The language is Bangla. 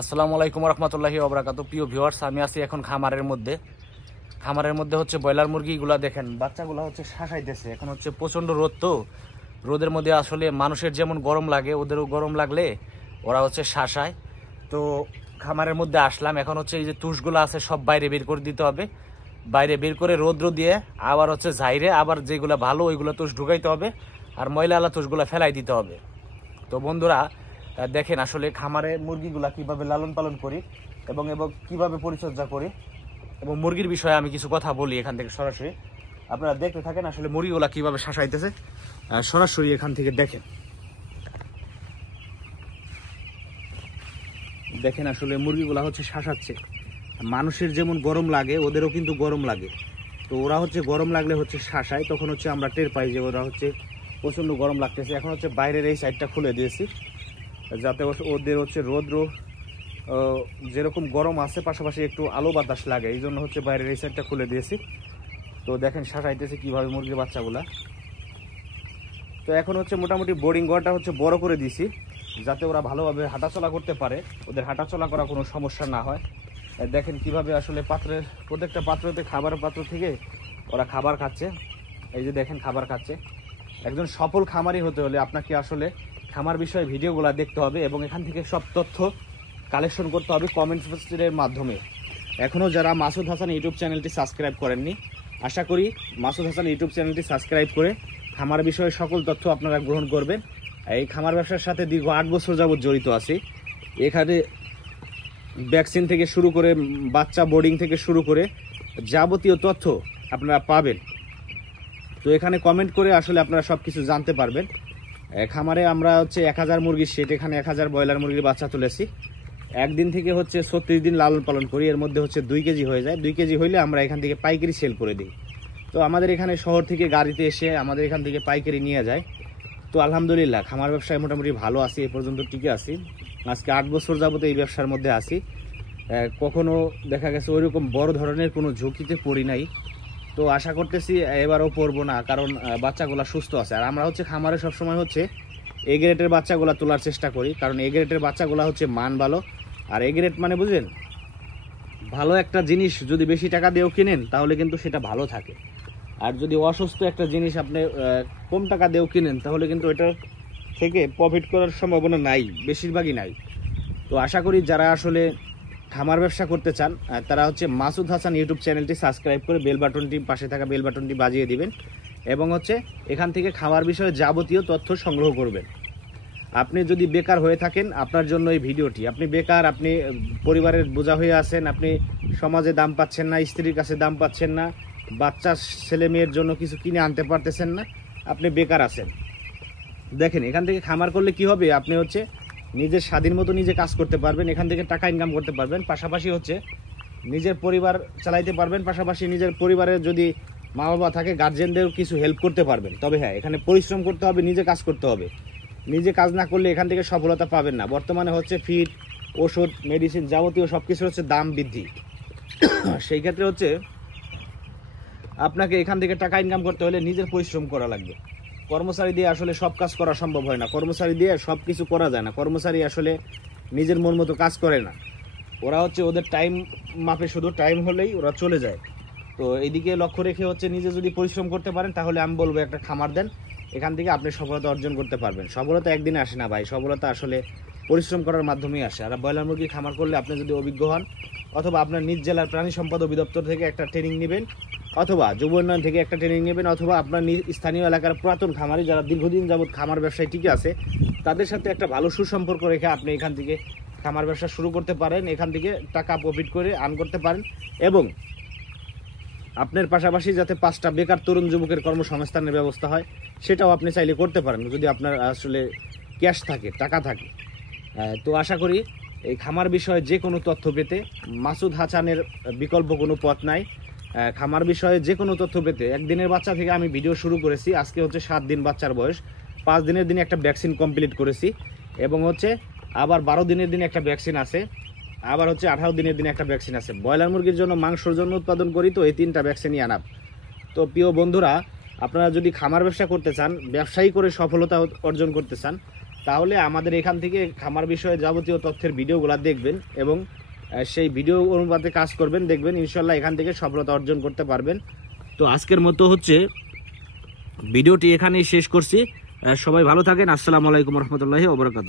আসসালামু আলাইকুম রহমতুল্লাহি ওবরাকাতুহু। প্রিয় ভিউয়ার্স, আমি আছি এখন খামারের মধ্যে হচ্ছে ব্রয়লার মুরগিগুলা দেখেন, বাচ্চাগুলো হচ্ছে শাসাইতেছে। এখন হচ্ছে প্রচণ্ড রোদ, তো রোদের মধ্যে আসলে মানুষের যেমন গরম লাগে ওদেরও গরম লাগলে ওরা হচ্ছে শাসায়। তো খামারের মধ্যে আসলাম, এখন হচ্ছে এই যে তুষগুলো আছে সব বাইরে বের করে দিতে হবে। বাইরে বের করে রৌদ্র দিয়ে আবার হচ্ছে ঝাইরে আবার যেগুলো ভালো ওইগুলো তুষ ঢুকাইতে হবে, আর ময়লা আলা তুষগুলো ফেলাই দিতে হবে। তো বন্ধুরা দেখেন আসলে খামারে মুরগিগুলা কিভাবে লালন পালন করি এবং কিভাবে পরিচর্যা করি, এবং মুরগির বিষয়ে আমি কিছু কথা বলি এখান থেকে সরাসরি। আপনারা দেখতে থাকেন আসলে মুরগিগুলা কিভাবে শাসাইতেছে, সরাসরি এখান থেকে দেখেন। দেখেন আসলে মুরগিগুলা হচ্ছে শাসাচ্ছে। মানুষের যেমন গরম লাগে ওদেরও কিন্তু গরম লাগে, তো ওরা হচ্ছে গরম লাগলে হচ্ছে শাসায়, তখন হচ্ছে আমরা টের পাই যে ওরা হচ্ছে প্রচণ্ড গরম লাগতেছে। এখন হচ্ছে বাইরের এই সাইডটা খুলে দিয়েছি যাতে ওদের হচ্ছে রৌদ্র যেরকম গরম আছে পাশাপাশি একটু আলো বাতাস লাগে, এই জন্য হচ্ছে বাইরের এই সাইডটা খুলে দিয়েছি। তো দেখেন শাসাইতেছে কিভাবে মুরগির বাচ্চাগুলা। তো এখন হচ্ছে মোটামুটি বোর্ডিং ঘরটা হচ্ছে বড় করে দিয়েছি যাতে ওরা ভালোভাবে হাঁটাচলা করতে পারে, ওদের হাঁটাচলা করা কোনো সমস্যা না হয়। দেখেন কিভাবে আসলে পাত্রের প্রত্যেকটা পাত্রতে খাবারের পাত্র থেকে ওরা খাবার খাচ্ছে। এই যে দেখেন খাবার খাচ্ছে। একজন সফল খামারি হতে হলে আপনাকে আসলে খামার বিষয়ে ভিডিওগুলো দেখতে হবে এবং এখান থেকে সব তথ্য কালেকশন করতে হবে কমেন্টসের মাধ্যমে। এখনও যারা মাসুদ হাসান ইউটিউব চ্যানেলটি সাবস্ক্রাইব করেননি, আশা করি মাসুদ হাসান ইউটিউব চ্যানেলটি সাবস্ক্রাইব করে খামার বিষয়ে সকল তথ্য আপনারা গ্রহণ করবেন। এই খামার ব্যবসার সাথে দীর্ঘ 8 বছর যাবৎ জড়িত আছি। এখানে ভ্যাকসিন থেকে শুরু করে বাচ্চা বোর্ডিং থেকে শুরু করে যাবতীয় তথ্য আপনারা পাবেন। তো এখানে কমেন্ট করে আসলে আপনারা সব কিছু জানতে পারবেন। খামারে আমরা হচ্ছে 1000 মুরগির সেট, এখানে 1000 ব্রয়লার মুরগির বাচ্চা তুলেছি। একদিন থেকে হচ্ছে 36 দিন লালন পালন করি, এর মধ্যে হচ্ছে 2 কেজি হয়ে যায়। 2 কেজি হইলে আমরা এখান থেকে পাইকারি সেল করে দিই। তো আমাদের এখানে শহর থেকে গাড়িতে এসে আমাদের এখান থেকে পাইকারি নিয়ে যায়। তো আলহামদুলিল্লাহ খামার ব্যবসায় মোটামুটি ভালো আছি, এ পর্যন্ত টিকে আছি। আজকে 8 বছর যাবত এই ব্যবসার মধ্যে আছি। কখনো দেখা গেছে ওইরকম বড় ধরনের কোনো ঝুঁকিতে পড়ি নাই। তো আশা করতেছি এবারও পড়বো না, কারণ বাচ্চাগুলো সুস্থ আছে। আর আমরা হচ্ছে খামারে সবসময় হচ্ছে এ গ্রেডের বাচ্চাগুলো তোলার চেষ্টা করি, কারণ এ গ্রেডের বাচ্চাগুলো হচ্ছে মান ভালো। আর এ গ্রেড মানে বুঝলেন, ভালো একটা জিনিস যদি বেশি টাকা দিয়েও কিনেন তাহলে কিন্তু সেটা ভালো থাকে। আর যদি অসুস্থ একটা জিনিস আপনি কম টাকা দিয়েও কিনেন তাহলে কিন্তু এটার থেকে প্রফিট করার সম্ভাবনা নাই, বেশিরভাগই নাই। তো আশা করি যারা আসলে খামার ব্যবসা করতে চান তারা হচ্ছে মাসুদ হাসান ইউটিউব চ্যানেলটি সাবস্ক্রাইব করে বেল বাটনটি, পাশে থাকা বেল বাটনটি বাজিয়ে দিবেন এবং হচ্ছে এখান থেকে খামার বিষয়ে যাবতীয় তথ্য সংগ্রহ করবেন। আপনি যদি বেকার হয়ে থাকেন আপনার জন্য এই ভিডিওটি। আপনি বেকার, আপনি পরিবারের বোঝা হয়ে আছেন, আপনি সমাজে দাম পাচ্ছেন না, স্ত্রীর কাছে দাম পাচ্ছেন না, বাচ্চা ছেলে মেয়ের জন্য কিছু কিনে আনতে পারতেছেন না, আপনি বেকার আছেন। দেখেন এখান থেকে খামার করলে কি হবে, আপনি হচ্ছে নিজের স্বাধীন মতো নিজে কাজ করতে পারবেন, এখান থেকে টাকা ইনকাম করতে পারবেন, পাশাপাশি হচ্ছে নিজের পরিবার চালাইতে পারবেন, পাশাপাশি নিজের পরিবারের যদি মা বাবা থাকে গার্জেনদেরও কিছু হেল্প করতে পারবেন। তবে হ্যাঁ, এখানে পরিশ্রম করতে হবে, নিজে কাজ করতে হবে। নিজে কাজ না করলে এখান থেকে সফলতা পাবেন না। বর্তমানে হচ্ছে ফিড, ওষুধ, মেডিসিন যাবতীয় সব কিছুর হচ্ছে দাম বৃদ্ধি। সেই ক্ষেত্রে হচ্ছে আপনাকে এখান থেকে টাকা ইনকাম করতে হলে নিজের পরিশ্রম করা লাগবে। কর্মচারী দিয়ে আসলে সব কাজ করা সম্ভব হয় না, কর্মচারী দিয়ে সব কিছু করা যায় না। কর্মচারী আসলে নিজের মন মতো কাজ করে না, ওরা হচ্ছে ওদের টাইম মাপে, শুধু টাইম হলেই ওরা চলে যায়। তো এইদিকে লক্ষ্য রেখে হচ্ছে নিজে যদি পরিশ্রম করতে পারেন তাহলে আমি বলবো একটা খামার দেন, এখান থেকে আপনি সফলতা অর্জন করতে পারবেন। সফলতা একদিনে আসে না ভাই, সফলতা আসলে পরিশ্রম করার মাধ্যমেই আসে। আর ব্রয়লার মুরগি খামার করলে আপনি যদি অভিজ্ঞ হন, অথবা আপনার নিজ জেলার প্রাণী সম্পদ অধিদপ্তর থেকে একটা ট্রেনিং নেবেন, অথবা যুব উন্নয়ন থেকে একটা ট্রেনিং নেবেন, অথবা আপনার স্থানীয় এলাকার পুরাতন খামারি যারা দীর্ঘদিন যাবৎ খামার ব্যবসায় টিকে আছে তাদের সাথে একটা ভালো সুসম্পর্ক রেখে আপনি এখান থেকে খামার ব্যবসা শুরু করতে পারেন, এখান থেকে টাকা প্রফিট করে আর্ন করতে পারেন। এবং আপনার পাশাপাশি যাতে 5টা বেকার তরুণ যুবকের কর্মসংস্থানের ব্যবস্থা হয় সেটাও আপনি চাইলে করতে পারেন যদি আপনার আসলে ক্যাশ থাকে, টাকা থাকে। তো আশা করি এই খামার বিষয়ে যে কোনো তথ্য পেতে মাসুদ হাসানের বিকল্প কোনো পথ নাই। খামার বিষয়ে যে কোনো তথ্য পেতে একদিনের বাচ্চা থেকে আমি ভিডিও শুরু করেছি, আজকে হচ্ছে 7 দিন বাচ্চার বয়স। 5 দিনের দিনে একটা ভ্যাকসিন কমপ্লিট করেছি এবং হচ্ছে আবার 12 দিনের দিনে একটা ভ্যাকসিন আছে, আবার হচ্ছে 18 দিনের দিনে একটা ভ্যাকসিন আছে। ব্রয়লার মুরগির জন্য, মাংসের জন্য উৎপাদন করি, তো এই 3টা ভ্যাকসিনই আনাব। তো প্রিয় বন্ধুরা, আপনারা যদি খামার ব্যবসা করতে চান, ব্যবসায়ী করে সফলতা অর্জন করতে চান, তাহলে আমাদের এখান থেকে খামার বিষয়ে যাবতীয় তথ্যের ভিডিওগুলো দেখবেন এবং সেই ভিডিও অনুপাতে কাজ করবেন, দেখবেন ইনশাল্লাহ এখান থেকে সফলতা অর্জন করতে পারবেন। তো আজকের মতো হচ্ছে ভিডিওটি এখানেই শেষ করছি। সবাই ভালো থাকেন। আসসালামু আলাইকুম রহমতুল্লাহি ওয়া বারাকাতুহু।